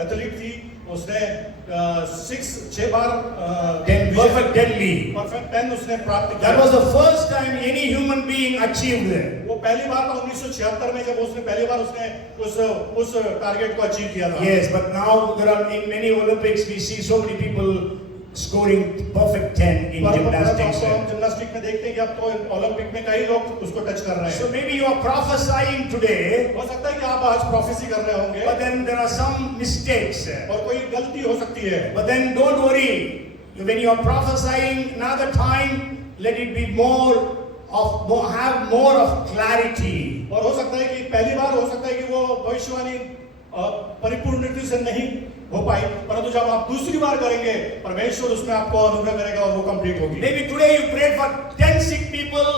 एथलीट थी उसने 6 बार 10 perfect 10 ली. परफेक्ट 10 उसने प्राप्त किया. That was the first time any human being achieved it. वो पहली बार था 1976 में जब उसने पहली बार उसने उस टारगेट को अचीव किया था. Yes, but now there are in many Olympics we see so many people scoring perfect 10 in gymnastics. हम जिम्नास्टिक में देखते हैं कि अब तो ओलंपिक में कई लोग उसको टच कर रहे हैं. So maybe you are prophesying today, हो सकता है कि आप आज प्रोफेसी कर रहे होंगे, but then there are some mistakes. और कोई गलती हो सकती है. But then don't worry. When you are prophesying another time, let it be have more of clarity. और हो सकता है कि पहली बार हो सकता है कि वो भविष्यवाणी परिपूर्ण रीति से नहीं हो पाई, परंतु जब आप दूसरी बार करेंगे परमेश्वर उसमें आपको अनुग्रह करेगा और वो कंप्लीट होगी. Maybe today you prayed for 10 sick people,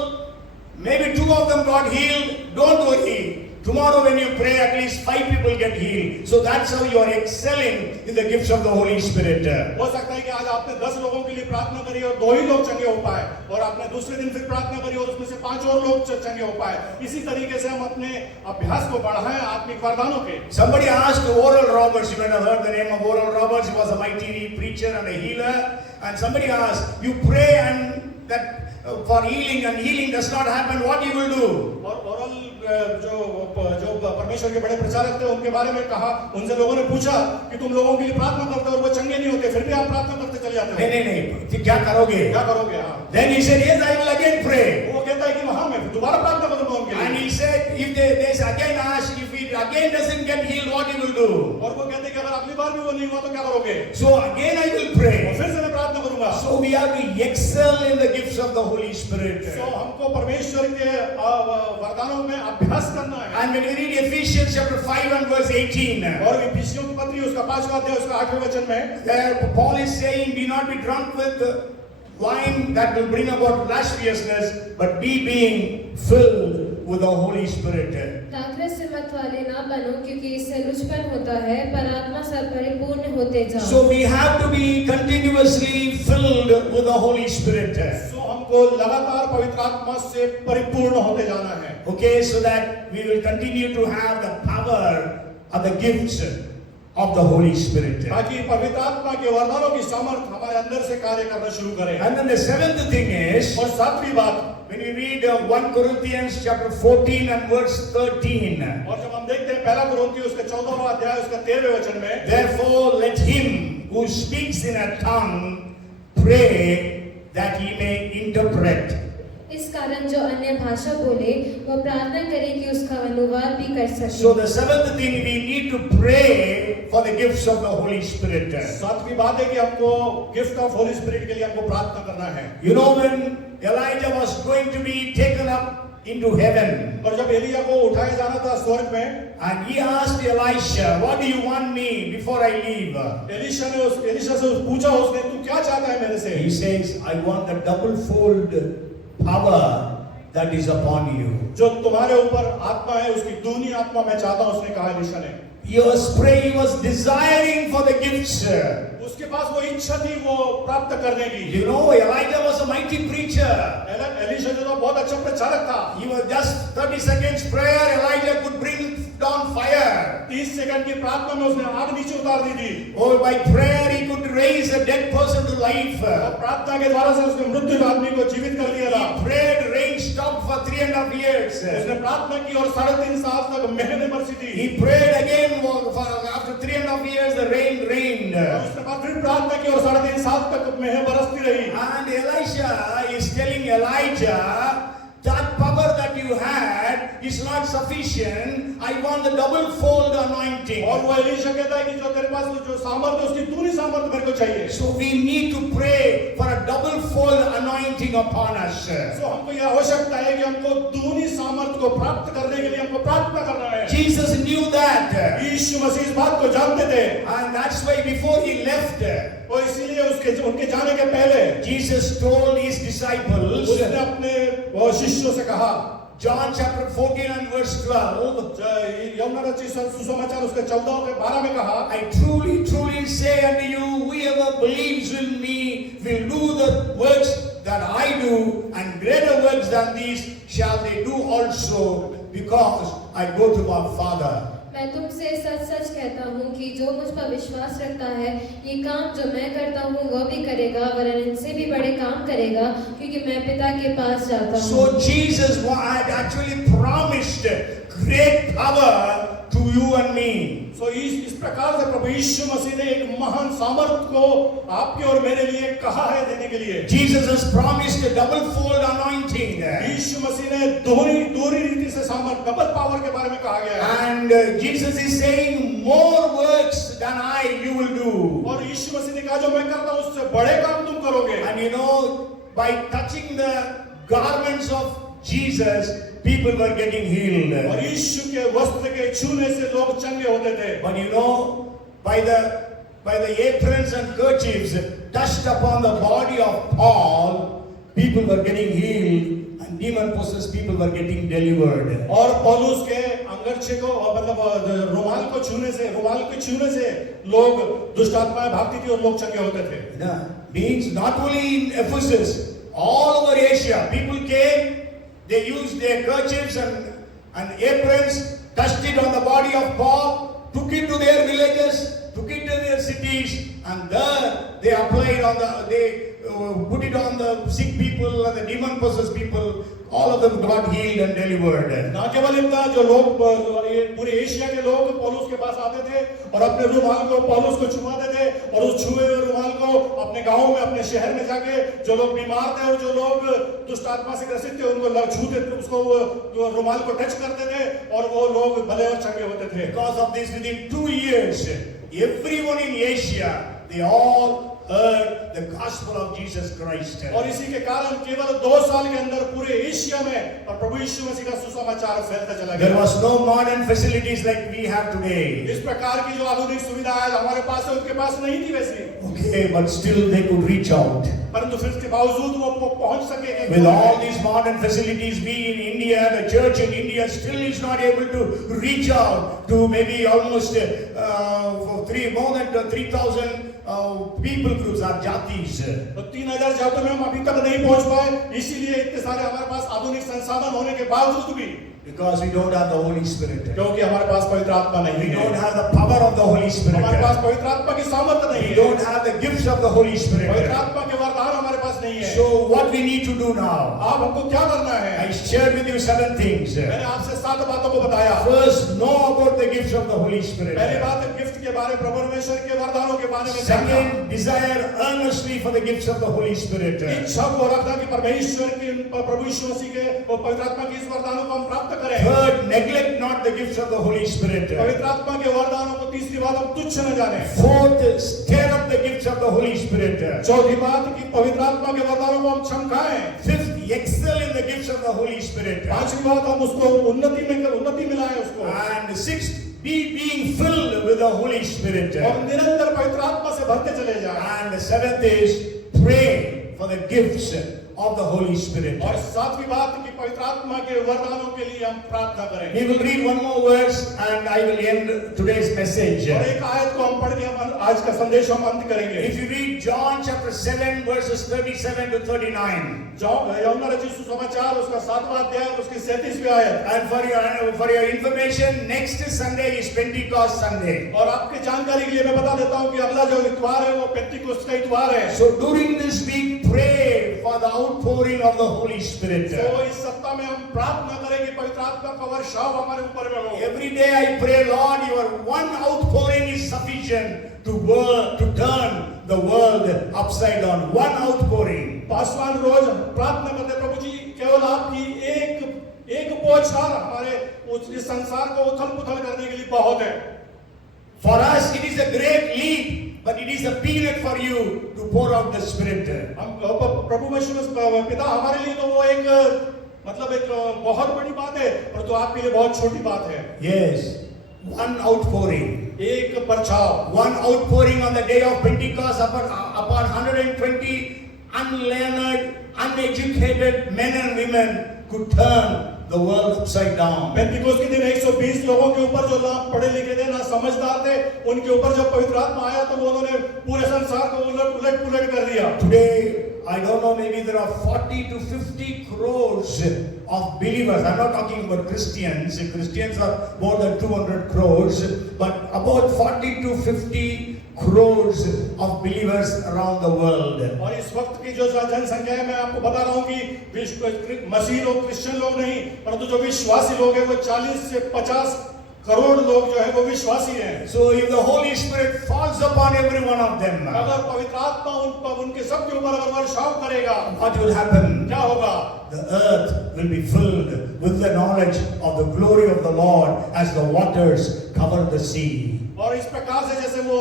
maybe 2 of them got healed. Don't worry. Tomorrow when you pray, at least 5 people get healed. So that's how you are excelling in the gifts of the Holy Spirit. हो सकता है कि आज आपने 10 लोगों के लिए प्रार्थना करी और 2 ही लोग चंगे हो पाए, और आपने दूसरे दिन फिर प्रार्थना करी और उसमें से 5 और लोग चंगे हो पाए. इसी तरीके से हम अपने अभ्यास को बढ़ाएं आत्मिक वरदानों के. Somebody asked Oral Roberts, you might have heard the name of Oral Roberts. He was a mighty preacher and a healer. And somebody asked, you pray and that for healing, and healing does not happen, what you will do? और ओरल जो परमेश्वर के बड़े प्रचारक थे उनके बारे में कहा, उनसे लोगों ने पूछा कि तुम लोगों के लिए प्रार्थना करते हो और वो चंगे नहीं होते, फिर भी आप प्रार्थना करते चले जाते हो. नहीं, क्या करोगे? क्या करोगे? Then he said, yes, I will again pray. वो कहता है कि हाँ मैं दोबारा प्रार्थना करूंगा उनके they again ask if he again doesn't get healed, what he will do. और वो कहते हैं कि अगर अगली बार भी वो नहीं हुआ तो क्या करोगे? So again I will और pray. फिर से मैं प्रार्थना करूंगा। So we have to excel in the gifts of the Holy Spirit. So हमको परमेश्वर के वरदानों में अभ्यास करना है। And when you read Ephesians chapter 5 and verse 18, और इफिसियों की पत्री उसका 5वां अध्याय उसका 8वें वचन में there Paul is saying, be not be drunk with wine that will bring about lasciviousness, but be being filled with the Holy Spirit. दाखरस से मत वाले ना बनो क्योंकि इससे लुचपन होता है पर आत्मा से परिपूर्ण होते जाओ। So we have to be continuously filled with the Holy Spirit. सो हमको लगातार पवित्र आत्मा से परिपूर्ण होते जाना है। Okay, so that we will continue to have the power of the gifts of the Holy Spirit. ताकि पवित्र आत्मा के वरदानों की सामर्थ हमारे अंदर से कार्य करना शुरू करे। And then the seventh thing is, और सातवीं बात, when you read 1 Corinthians chapter 14 and verse 13, और जब हम देखते हैं पहला कुरिन्थियों उसके 14वां अध्याय उसका 13वें वचन में, therefore let him who speaks in a tongue pray that he may interpret. इस कारण जो अन्य भाषा बोले वो प्रार्थना करे कि उसका अनुवाद भी कर सके। So the seventh thing, we need to pray for the gifts of the Holy Spirit. सातवीं बात है कि हमको गिफ्ट ऑफ होली स्पिरिट के लिए हमको प्रार्थना करना है। You know, when Elijah was going to be taken up into heaven, और जब एलिया को उठाया जाना था स्वर्ग में, and he asked Elisha, what do you want me before I leave? Elisha से पूछा उसने, तू क्या चाहता है मेरे से? He says, I want the double fold power that is upon you. जो तुम्हारे ऊपर आत्मा है उसकी दूनी आत्मा मैं चाहता हूं, उसने कहा एलिशा ने। He was praying, he was desiring for the gifts. उसके पास वो इच्छा थी वो प्राप्त करने की। You know, Elijah was a mighty preacher. Elisha जो था बहुत अच्छा प्रचारक था। He was just 30 seconds prayer, Elijah could bring down fire. 30 सेकंड की प्रार्थना में उसने आग नीचे उतार दी थी। Or by prayer he could raise a dead person to life. और प्रार्थना के द्वारा से उसने मृत्यु आदमी को जीवित कर दिया था। He prayed, rain stopped for 3.5 years. उसने प्रार्थना की और 3.5 साल तक मेहनत बरसी थी। He prayed again after 3.5 years the rain rained. उसने फिर प्रार्थना की और 3.5 साल तक मेहनत बरसती रही। And Elisha is telling Elijah, that power that you had is not sufficient. I want the double fold anointing. और वो एलिशा कहता है कि जो तेरे पास जो सामर्थ है उसकी दूनी सामर्थ मेरे को चाहिए। So we need to pray for a double fold anointing upon us. सो हमको यह आवश्यकता है कि हमको दूनी सामर्थ को प्राप्त करने के लिए हमको प्रार्थना करना है। Jesus knew that. यीशु मसीह इस बात को जानते थे। And that's why before he left, और इसीलिए उनके जाने के पहले Jesus told his disciples, उसने अपने शिष्यों से कहा, John chapter 14 and verse 12, यूहन्ना रचित सुसमाचार उसके 14 के 12 में कहा, I truly, truly say unto you, whoever believes in me will do the works that I do, and greater works than these shall they do also, because I go to my Father. मैं तुमसे सच सच कहता हूँ कि जो मुझ पर विश्वास रखता है ये काम जो मैं करता हूँ वह भी करेगा वरन इनसे भी बड़े काम करेगा क्योंकि मैं पिता के पास जाता हूँ। So Jesus had actually promised great power to you and me. So इस प्रकार से प्रभु यीशु मसीह ने एक महान सामर्थ को आपके और मेरे लिए कहा है देने के लिए। Jesus has promised a double fold anointing. यीशु मसीह ने दोहरी रीति से सामर्थ डबल पावर के बारे में कहा गया है। And Jesus is saying more works than you will do. और यीशु मसीह ने कहा जो मैं करता हूँ उससे बड़े काम तुम करोगे। And you know, by touching the garments of Jesus, people were getting healed. और यीशु के वस्त्र के छूने से लोग चंगे होते थे। But you know, by the aprons and kerchiefs touched upon the body of Paul, people were getting healed and demon-possessed people were getting delivered. और पौलुस के अंगरछे को मतलब रुमाल के छूने से लोग दुष्ट आत्माएं भागती थी और लोग चंगे होते थे। Yeah. Means not only in Ephesus, all over Asia, people came. They used their kerchiefs and aprons, touched it on the body of Paul, took it to their villages, took it to their cities, and there they applied put it on the sick people and the demon possessed people. All of them got healed and delivered. ना केवल इतना, जो लोग पूरे एशिया के लोग पौलुस के पास आते थे और अपने रुमाल को पौलुस को छुआते थे और उस छुए हुए रुमाल को अपने गांव में, अपने शहर में जाके जो लोग बीमार थे और जो लोग दुष्ट आत्मा से ग्रसित थे उनको छूते थे, उसको रुमाल को टच करते थे और वो लोग भले और चंगे होते थे. Because of this, within 2 years, everyone in Asia, they all heard the gospel of Jesus Christ. और इसी के कारण केवल 2 साल के अंदर पूरे एशिया में और प्रभु यीशु मसीह का सुसमाचार फैलता चला गया. There was no modern facilities like we have today. इस प्रकार की जो आधुनिक सुविधाएं हमारे पास है उनके पास नहीं थी वैसी. Okay, but still they could reach out. परंतु फिर इसके बावजूद वो पहुंच सके. With all these modern facilities, we in India, the church in India still is not able to reach out to maybe almost more than 3,000 people groups or jatis. तो 3,000 जातों में हम अभी तक नहीं पहुंच पाए, इसीलिए इतने सारे हमारे पास आधुनिक संसाधन होने के बावजूद भी, Because we don't have the Holy Spirit. क्योंकि हमारे पास पवित्र आत्मा नहीं We है. don't have the power of the Holy Spirit. हमारे पास पवित्र आत्मा की सामर्थ्य नहीं We है. don't have the gifts of the Holy पवित्र Spirit. आत्मा के वरदान हमारे पास नहीं है. So what we need to do now? आप हमको क्या करना है? I shared with you 7 things. मैंने आपसे 7 बातों को बताया. First, know about the gifts of the Holy Spirit. पहली बात गिफ्ट के बारे में, प्रभु परमेश्वर के वरदानों के बारे में. Second, desire earnestly for the gifts of the Holy Spirit. इच्छा को रखना कि परमेश्वर की, प्रभु यीशु मसीह के और पवित्र आत्मा की इस वरदानों को हम प्राप्त करें. Third, neglect not the gifts of the Holy Spirit. पवित्र आत्मा के वरदानों को, तीसरी बात, हम तुच्छ न जाने. Fourth, stir up the gifts of the Holy Spirit. चौथी बात कि पवित्र आत्मा के वरदानों को हम चमकाएं. Fifth, excel in the gifts of the Holy Spirit. पांचवी बात, हम उसको उन्नति मिलाएं उसको. And sixth, being filled with the Holy Spirit. और निरंतर पवित्र आत्मा से भरते चले जाएं. And the seventh is pray for the gifts of the Holy Spirit. और सातवीं बात कि पवित्र आत्मा के वरदानों के लिए हम प्रार्थना करें. We will read one more verse and I will end today's message. और एक आयत को हम पढ़ के हम आज का संदेश हम अंत करेंगे. If you read John chapter 7 verses 37 to 39. यूहन्ना रचित सुसमाचार उसका 7वां अध्याय और उसकी 37वीं आयत. And for your information, next Sunday is Pentecost Sunday. और आपकी जानकारी के लिए मैं बता देता हूं कि अगला जो इतवार है वो पेंटिकोस्ट का इतवार है. So during this week, pray for the outpouring of the Holy Spirit. तो इस सप्ताह में हम प्रार्थना करें कि पवित्र आत्मा का वर्षाव हमारे ऊपर में हो. Every day I pray, Lord, your one outpouring is sufficient to turn the world upside down. One outpouring. Paswan रोज प्रार्थना करते, प्रभु जी केवल आपकी एक बौछार हमारे इस संसार को उथल-पुथल करने के लिए बहुत है. For us it is a great leap, but it is a peanut for you to pour out the Spirit. हम प्रभु यीशु पिता हमारे लिए तो वो एक मतलब एक बहुत बड़ी बात है, परंतु आपके लिए बहुत छोटी बात है. Yes, one outpouring. एक बरछाव. One outpouring on the day of Pentecost upon 120 unlearned, uneducated men and women could turn the world upside down. Pentecost के दिन 120 लोगों के ऊपर जो ना पढ़े लिखे थे, ना समझदार थे, उनके ऊपर जब पवित्र आत्मा आया तो उन्होंने पूरे संसार को उलट कर दिया. Today, I don't know, maybe there are 40 to 50 crores of believers. I'm not talking about Christians. Christians are more than 200 crores, but about 40 to 50 crores of believers around the world. और इस वक्त की जो जनसंख्या है, मैं आपको बता रहा हूँ कि मसीह लोग, क्रिश्चियन लोग नहीं, परंतु जो विश्वासी लोग हैं वो 40 से 50 करोड़ लोग जो है वो विश्वासी हैं. So if the Holy Spirit falls upon every one of them, अगर पवित्र आत्मा उनके सबके ऊपर अगर वर्षाव करेगा, what will happen? क्या होगा? The earth will be filled with the knowledge of the glory of the Lord as the waters cover the sea. और इस प्रकार से जैसे वो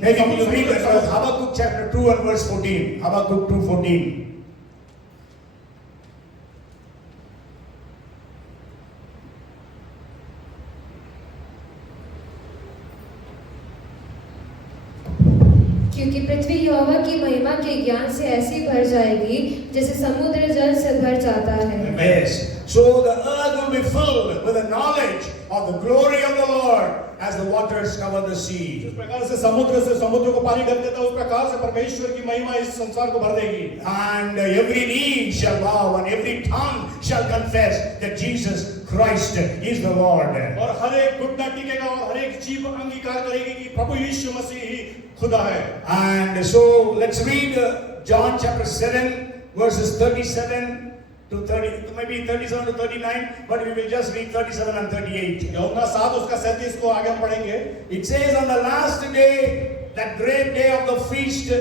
Maybe you read Habakkuk chapter 2 and verse 14. Habakkuk 2:14. क्योंकि पृथ्वी यहोवा की महिमा के ज्ञान से ऐसी भर जाएगी जैसे समुद्र जल से भर जाता है। Yes. So the earth will be filled with the knowledge of the glory of the Lord as the waters cover the sea. जिस प्रकार से समुद्र को पानी ढक देता है, उस प्रकार से परमेश्वर की महिमा इस संसार को भर देगी। And every knee shall bow and every tongue shall confess that Jesus Christ is the Lord. और हर एक घुटना टिकेगा और हर एक जीभ अंगीकार करेगी कि प्रभु यीशु मसीह ही खुदा है। And so let's read John chapter 7 verses 37 to 30, maybe 37 to 39, but we will just read 37 and 38. यूहन्ना 7 उसका 37 को आगे हम पढ़ेंगे। It says on the last day, that great day of the feast,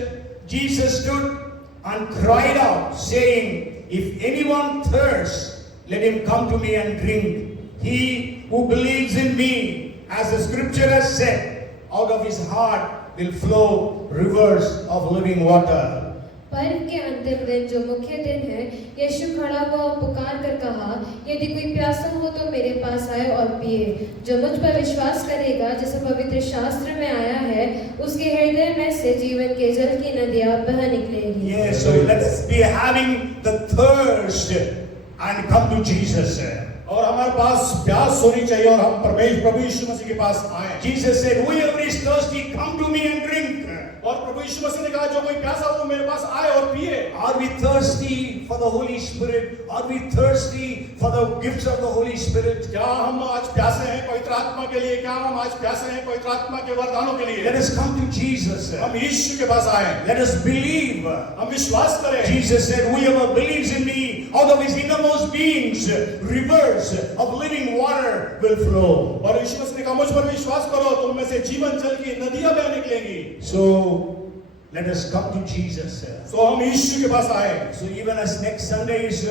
Jesus stood and cried out, saying, if anyone thirsts, let him come to me and drink. He who believes in me, as the scripture has said, out of his heart will flow rivers of living water. पर्व के अंतिम दिन जो मुख्य दिन है, यीशु खड़ा हुआ और पुकार कर कहा, यदि कोई प्यासा हो तो मेरे पास आए और पिए। जो मुझ पर विश्वास करेगा, जैसा पवित्र शास्त्र में आया है, उसके हृदय में से जीवन के जल की नदियां बह निकलेंगी। Yes, so let us be having the thirst and come to Jesus. और हमारे पास प्यास होनी चाहिए और हम प्रभु यीशु मसीह के पास आए। Jesus said, whoever is thirsty, come to me and drink. और प्रभु यीशु मसीह ने कहा, जो कोई प्यासा हो मेरे पास आए और पिए। Are we thirsty for the Holy Spirit? Are we thirsty for the gifts of the Holy Spirit? क्या हम आज प्यासे हैं पवित्र आत्मा के लिए? क्या हम आज प्यासे हैं पवित्र आत्मा के वरदानों के लिए? Let us come to Jesus. हम यीशु के पास आए। Let us believe. हम विश्वास करें। Jesus said, whoever believes in me, out of his innermost beings, rivers of living water will flow. और यीशु मसीह ने कहा, मुझ पर विश्वास करो, तुम में से जीवन जल की नदियां बह निकलेंगी। So let us come to Jesus. तो हम यीशु के पास आए। So even as next Sunday is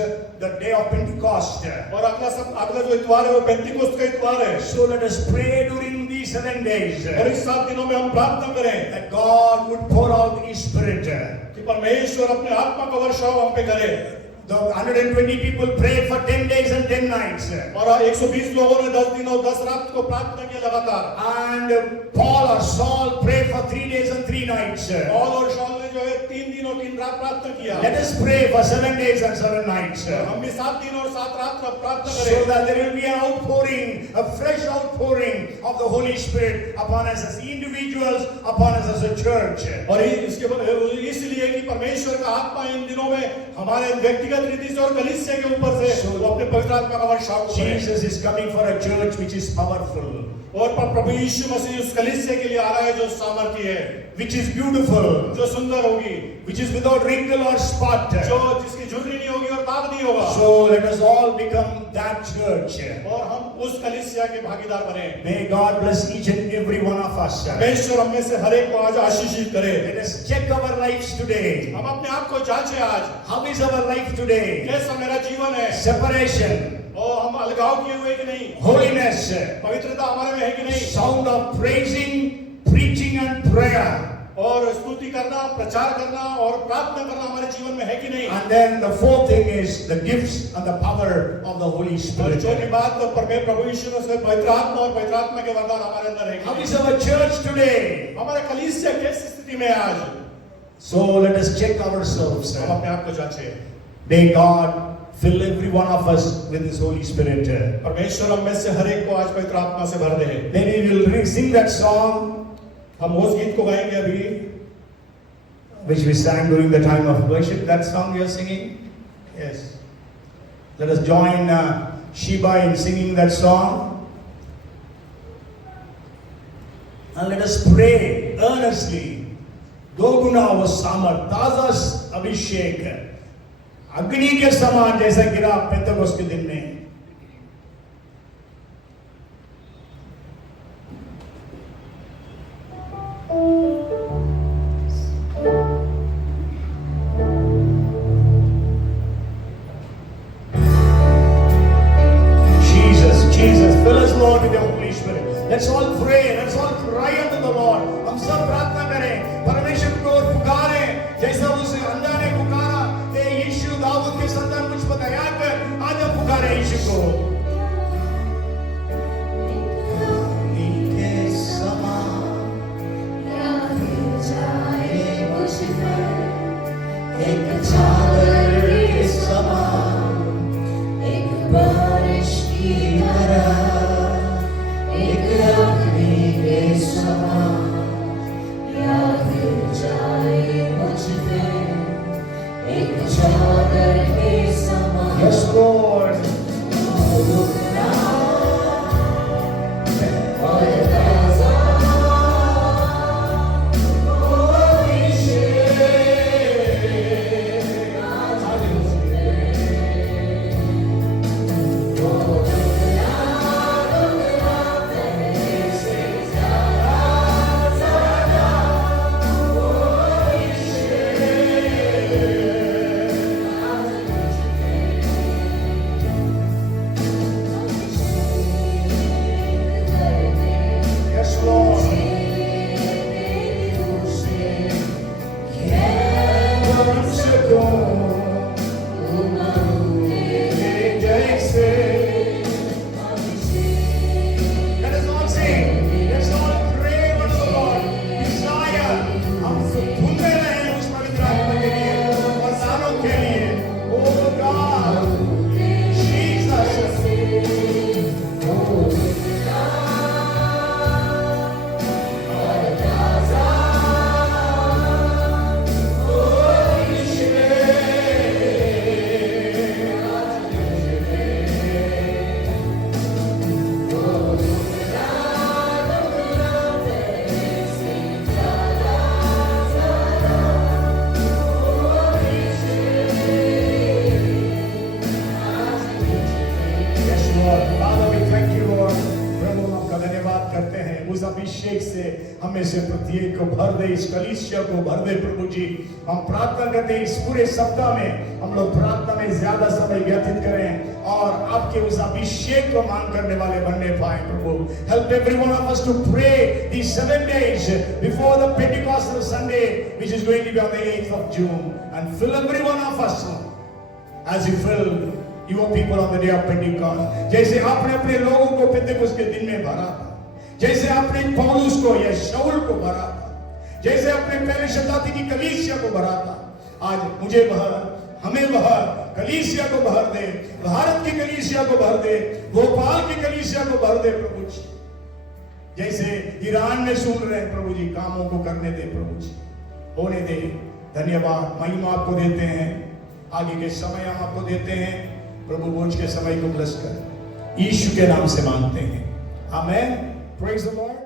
the day of Pentecost. और अगला जो इतवार है वो पेंतिकोस्त का इतवार है। So let us pray during these 7 days. और इस 7 दिनों में हम प्रार्थना करें That God would pour out His Spirit. कि परमेश्वर अपने आत्मा का वर्षाव हम पे करे। The 120 people prayed for 10 days and 10 nights. और 120 लोगों ने 10 दिनों 10 रात को प्रार्थना की लगातार। And Paul or Saul prayed for 3 days and 3 nights. पौल और शाऊल ने जो है 3 दिन और 3 रात प्रार्थना किया। Let us pray for 7 days and 7 nights. हम भी 7 दिन और 7 रात का प्रार्थना So करें। that there will be an outpouring, a fresh outpouring of the Holy Spirit upon us as individuals, upon us as a church. और इसलिए कि परमेश्वर का आत्मा इन दिनों में हमारे व्यक्तिगत रीति से और कलीसिया के ऊपर से वो अपने पवित्र आत्मा का वर्षाव करे। Jesus is coming for a church which is powerful, और प्रभु यीशु मसीह उस कलीसिया के लिए आ रहा है जो सामर्थी है, which is beautiful, जो सुंदर होगी, which is without wrinkle or spot. जो जिसकी झुर्री नहीं होगी और दाग नहीं होगा। So let us all become that church. और हम उस कलीसिया के भागीदार बने। May God bless each and every one of us. परमेश्वर हम में से हर एक को आज आशीषित करे। Let us check our lives today. हम अपने आप को जांचें आज। How is our life today? कैसा मेरा जीवन है? Separation, और हम अलगाव किए हुए कि नहीं? holiness, पवित्रता हमारे में है कि नहीं? sound of praising, preaching and prayer. और स्तुति करना, प्रचार करना और प्रार्थना करना हमारे जीवन में है कि नहीं? And then the fourth thing is the gifts and the power of the Holy और Spirit. चौथी बात तो प्रभु यीशु मसीह पवित्र आत्मा और पवित्र आत्मा के वरदान हमारे अंदर है कि How नहीं? is our church today? हमारे कलीसिया कैसी स्थिति में है आज? So let us check ourselves. हम अपने आप को जांचें। May God fill every one of us with His Holy Spirit. परमेश्वर हम में से हर एक को आज पवित्र आत्मा से भर दे। Then we will sing that song हम उस गीत को गाएंगे अभी, which we sang during the time of worship. That song you are singing? Yes. Let us join Sheba in singing that song. And let us pray earnestly. Doguna was samar, tazas abhishek. अग्नि के समान जैसा गिरा पेंतेकोस्त के दिन में। Jesus, fill us, Lord, with your Holy Spirit. Let's all pray. Let's all cry unto the Lord. हम सब प्रार्थना करें, परमेश्वर को और पुकारें, जैसा उस अंधा ने पुकारा, हे यीशु दाऊद के संतान मुझ पर दया कर। आज हम पुकारें यीशु को। नीके समान या जाए मुझ पर एक चादर बारिश की तरह एक अग्नि के समान या गिर जाए मुझ पे एक चादर के समान। Yes, Lord. और ताज़ा Yes, Lord. हमको जैसे Let us all sing. Let us all pray once the Lord. Desire. हम ढूंढते रहे उस पवित्र आत्मा के लिए और दानों के लिए। Oh God, Jesus. Yes, Lord. Father, we thank you, Lord. प्रभु आपका धन्यवाद करते हैं उस अभिषेक से हमें से प्रत्येक को भर दे, इस कलीसिया को भर दे प्रभु जी। हम प्रार्थना करते हैं इस पूरे सप्ताह में हम लोग प्रार्थना में ज्यादा समय व्यतीत करें और आपके उस अभिषेक को मांग करने वाले बनने पाए प्रभु। Help every one of us to pray these 7 days before the Pentecostal Sunday, which is going to be on the 8th of June, and fill every one of us as you filled your people on the day of Pentecost. जैसे आपने अपने लोगों को पेंतेकोस्त के दिन में भरा था, जैसे आपने पौलुस को या शाऊल को भरा था, जैसे आपने पहले शताब्दी की कलीसिया को भरा था, आज मुझे भर, हमें भर, कलीसिया को भर दे, भारत की कलीसिया को भर दे, भोपाल की कलीसिया को भर दे प्रभु जी। जैसे ईरान में सुन रहे हैं प्रभु जी, कामों को करने दे प्रभु जी, होने दे। धन्यवाद, महिमा आपको देते हैं, आगे के समय हम आपको देते हैं प्रभु। बोझ के समय को ब्लेस कर यीशु के नाम से मांगते हैं, आमेन। Praise the Lord.